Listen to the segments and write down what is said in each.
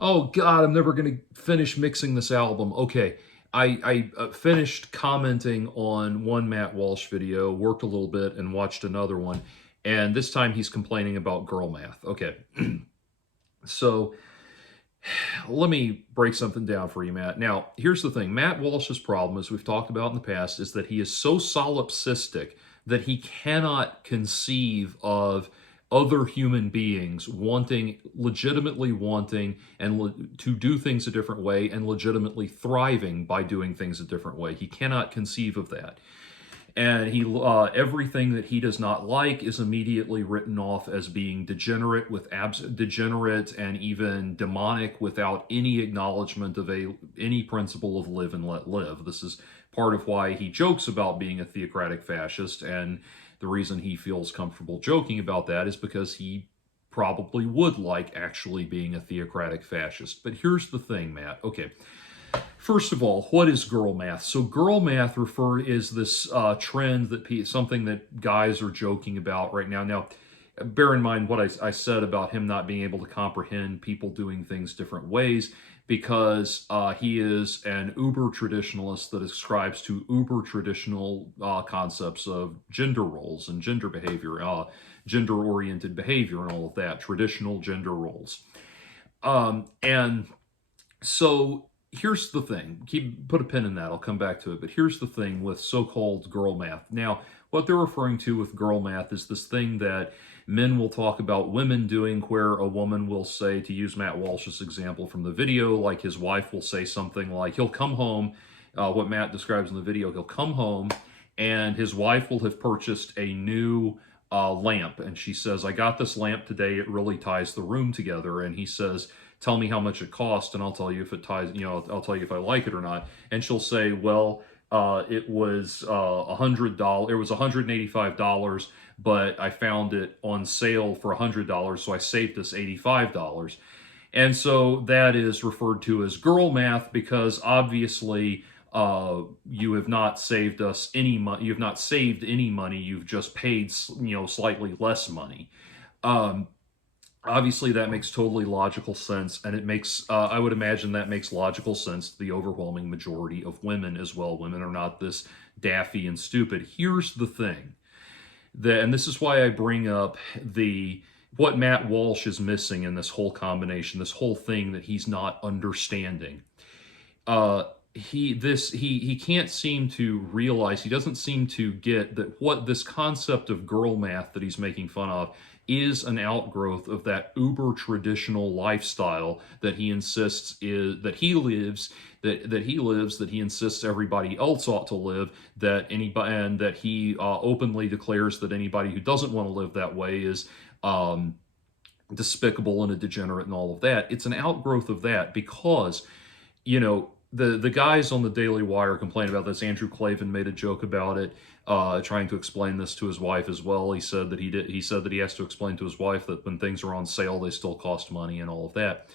Oh God, I'm never going to finish mixing this album. Okay, I finished commenting on one Matt Walsh video, worked a little bit, and watched another one. And this time he's complaining about girl math. Okay, so let me break something down for you, Matt. Now, here's the thing. Matt Walsh's problem, as we've talked about in the past, is that he is so solipsistic that he cannot conceive of other human beings legitimately wanting to do things a different way and legitimately thriving by doing things a different way. He cannot conceive of that. And everything that he does not like is immediately written off as being degenerate and even demonic without any acknowledgement of any principle of live and let live. This is part of why he jokes about being a theocratic fascist, and the reason he feels comfortable joking about that is because he probably would like actually being a theocratic fascist. But here's the thing, Matt. Okay. First of all, what is girl math? So girl math is this trend that something that guys are joking about right now. Now, bear in mind what I said about him not being able to comprehend people doing things different ways, because he is an uber traditionalist that ascribes to uber traditional concepts of gender roles and gender behavior, gender-oriented behavior, and all of that, traditional gender roles. And so here's the thing. Put a pin in that. I'll come back to it. But here's the thing with so-called girl math. Now, what they're referring to with girl math is this thing that men will talk about women doing, where a woman will say, to use Matt Walsh's example from the video, like his wife will say something like, he'll come home, what Matt describes in the video, he'll come home and his wife will have purchased a new lamp. And she says, I got this lamp today. It really ties the room together. And he says, tell me how much it cost and I'll tell you if it ties, I'll tell you if I like it or not. And she'll say, well, it was $100. It was $185, but I found it on sale for $100, so I saved us $85. And so that is referred to as girl math, because obviously you have not saved us any money. You have not saved any money. You've just paid, slightly less money. Obviously, that makes totally logical sense, and it makes, I would imagine that makes logical sense to the overwhelming majority of women as well. Women are not this daffy and stupid. Here's the thing, and this is why I bring up what Matt Walsh is missing in this whole combination, this whole thing that he's not understanding. He can't seem to realize, he doesn't seem to get that what this concept of girl math that he's making fun of is an outgrowth of that uber traditional lifestyle that he insists that he insists everybody else ought to live, and that he openly declares that anybody who doesn't want to live that way is despicable and a degenerate and all of that. It's an outgrowth of that, because the guys on the Daily Wire complain about this. Andrew Klavan made a joke about it, trying to explain this to his wife as well. He said that he has to explain to his wife that when things are on sale, they still cost money and all of that.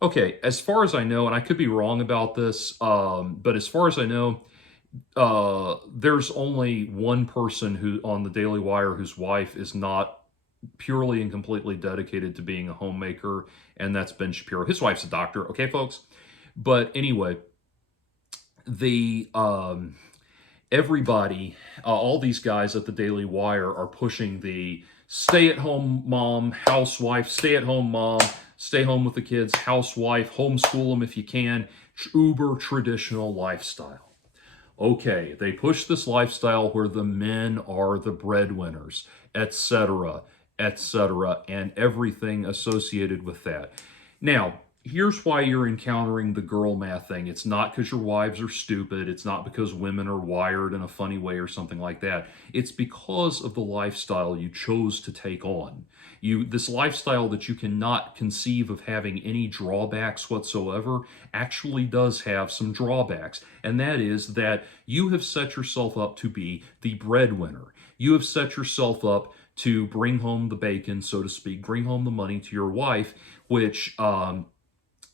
Okay, as far as I know, and I could be wrong about this, but as far as I know, there's only one person on the Daily Wire whose wife is not purely and completely dedicated to being a homemaker, and that's Ben Shapiro. His wife's a doctor, okay, folks? But anyway, everybody, all these guys at the Daily Wire are pushing the stay-at-home mom, housewife, stay-at-home mom, stay home with the kids, housewife, homeschool them if you can, uber traditional lifestyle. Okay, they push this lifestyle where the men are the breadwinners, etc., and everything associated with that. Now, here's why you're encountering the girl math thing. It's not because your wives are stupid. It's not because women are wired in a funny way or something like that. It's because of the lifestyle you chose to take on. This lifestyle that you cannot conceive of having any drawbacks whatsoever actually does have some drawbacks. And that is that you have set yourself up to be the breadwinner. You have set yourself up to bring home the bacon, so to speak, bring home the money to your wife, which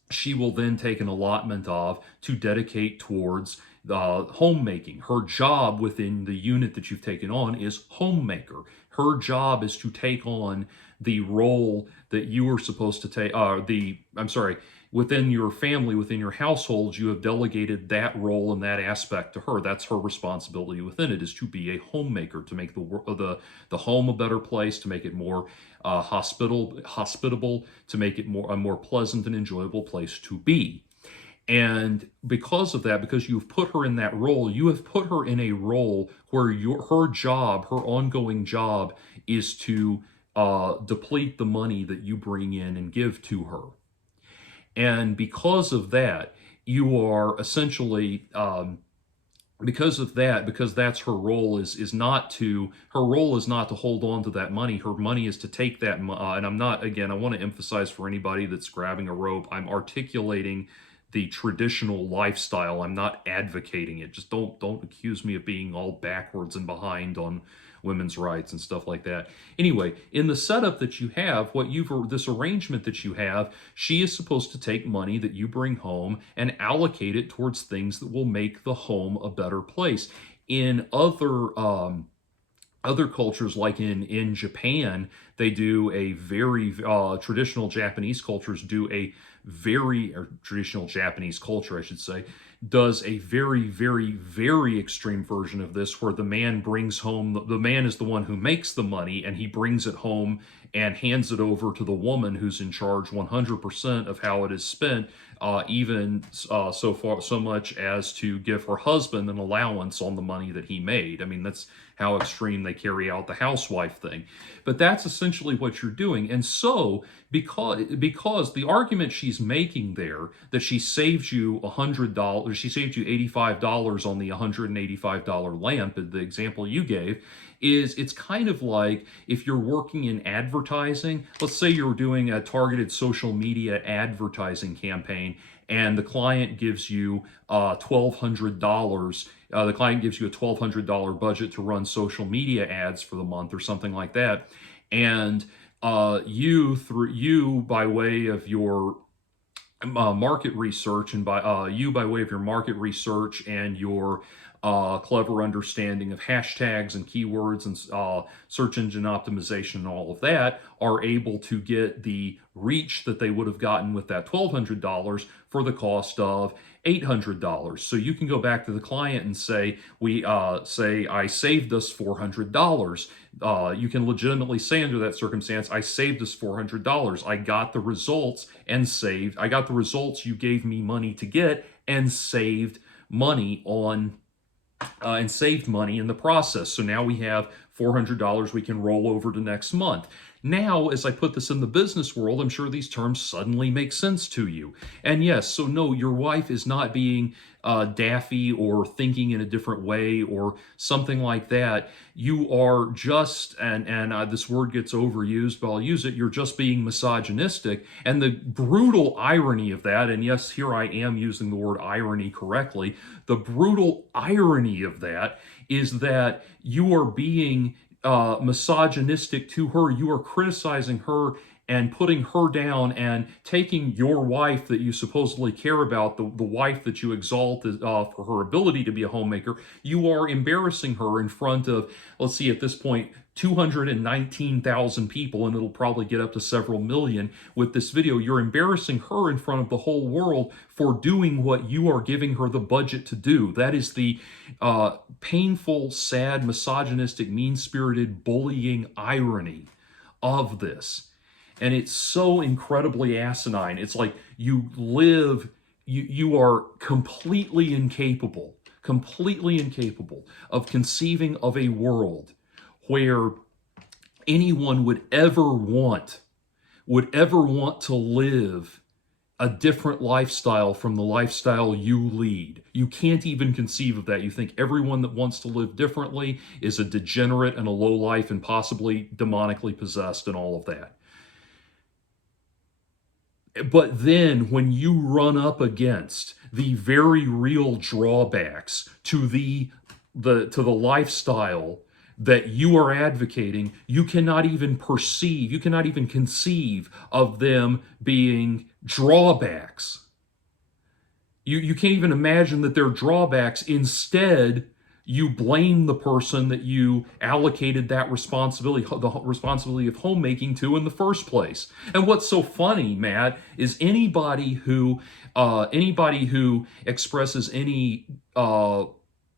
she will then take an allotment of to dedicate towards homemaking. Her job within the unit that you've taken on is homemaker. Her job is to take on the role that you are supposed to take. Within your family, within your household, you have delegated that role and that aspect to her. That's her responsibility within it, is to be a homemaker, to make the home a better place, to make it more hospitable, to make it a more pleasant and enjoyable place to be. And because of that, because you've put her in that role, you have put her in a role where her job, her ongoing job, is to deplete the money that you bring in and give to her. And because of that, you are essentially, because that's her role, is not to, her role is not to hold on to that money. Her money is to take that, and I'm not, again, I want to emphasize for anybody that's grabbing a rope, I'm articulating the traditional lifestyle. I'm not advocating it. Just don't accuse me of being all backwards and behind on women's rights and stuff like that. Anyway, in the setup that you have, this arrangement that you have, she is supposed to take money that you bring home and allocate it towards things that will make the home a better place. In other cultures, like in Japan, they do a very traditional Japanese cultures do a very, or traditional Japanese culture, I should say, does a very, very, very extreme version of this, where the man brings home, the man is the one who makes the money, and he brings it home and hands it over to the woman, who's in charge 100% of how it is spent, even so much as to give her husband an allowance on the money that he made. I mean, that's how extreme they carry out the housewife thing. But that's essentially what you're doing. And so, because the argument she's making there, that she saved you $100, she saved you $85 on the $185 lamp, the example you gave, is it's kind of like if you're working in advertising. Let's say you're doing a targeted social media advertising campaign, and the client gives you $1,200. The client gives you a $1,200 budget to run social media ads for the month or something like that, and you by way of your market research, and by way of your market research and your clever understanding of hashtags and keywords and search engine optimization and all of that, are able to get the reach that they would have gotten with that $1,200 for the cost of $800. So you can go back to the client and say, I saved us $400. You can legitimately say under that circumstance, I saved us $400. I got the results you gave me money to get, and saved money in the process. So now we have $400 we can roll over to next month. Now, as I put this in the business world, I'm sure these terms suddenly make sense to you. And yes, so no, your wife is not being daffy or thinking in a different way or something like that. You are just, and this word gets overused, but I'll use it, you're just being misogynistic. And the brutal irony of that, and yes, here I am using the word irony correctly, the brutal irony of that is that you are being misogynistic to her. You are criticizing her and putting her down, and taking your wife that you supposedly care about, the wife that you exalt for her ability to be a homemaker, you are embarrassing her in front of, let's see, at this point, 219,000 people, and it'll probably get up to several million with this video. You're embarrassing her in front of the whole world for doing what you are giving her the budget to do. That is the painful, sad, misogynistic, mean-spirited, bullying irony of this. And it's so incredibly asinine. It's like you are completely incapable of conceiving of a world where anyone would ever want to live a different lifestyle from the lifestyle you lead. You can't even conceive of that. You think everyone that wants to live differently is a degenerate and a lowlife and possibly demonically possessed and all of that. But then when you run up against the very real drawbacks to the lifestyle that you are advocating, you cannot even conceive of them being drawbacks. You can't even imagine that they're drawbacks. Instead, you blame the person that you allocated that responsibility, the responsibility of homemaking to in the first place. And what's so funny, Matt, is anybody who expresses any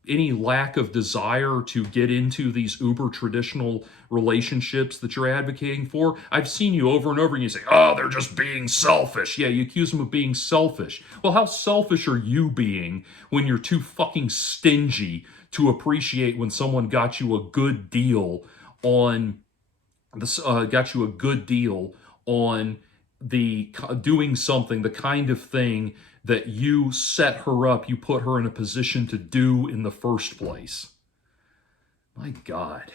lack of desire to get into these uber traditional relationships that you're advocating for, I've seen you over and over and you say, oh, they're just being selfish. Yeah, you accuse them of being selfish. Well, how selfish are you being when you're too fucking stingy to appreciate when someone got you a good deal on this, the doing something, the kind of thing that you set her up, you put her in a position to do in the first place. My God.